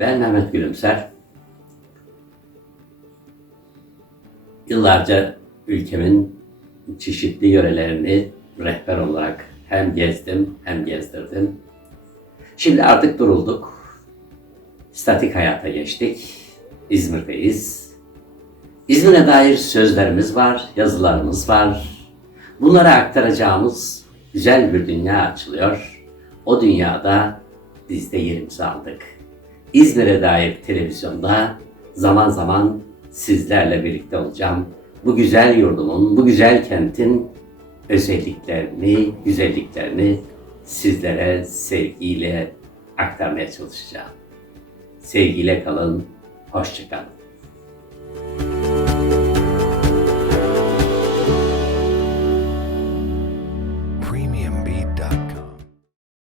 Ben Mehmet Gülümser. Yıllarca ülkemin çeşitli yörelerini rehber olarak hem gezdim hem gezdirdim. Şimdi artık durulduk. Statik hayata geçtik. İzmir'deyiz. İzmir'e dair sözlerimiz var, yazılarımız var. Bunları aktaracağımız güzel bir dünya açılıyor. O dünyada biz de yerimizi aldık. İzmir'e dair televizyonda zaman zaman sizlerle birlikte olacağım. Bu güzel yurdumun, bu güzel kentin özelliklerini, güzelliklerini sizlere sevgiyle aktarmaya çalışacağım. Sevgiyle kalın, hoşça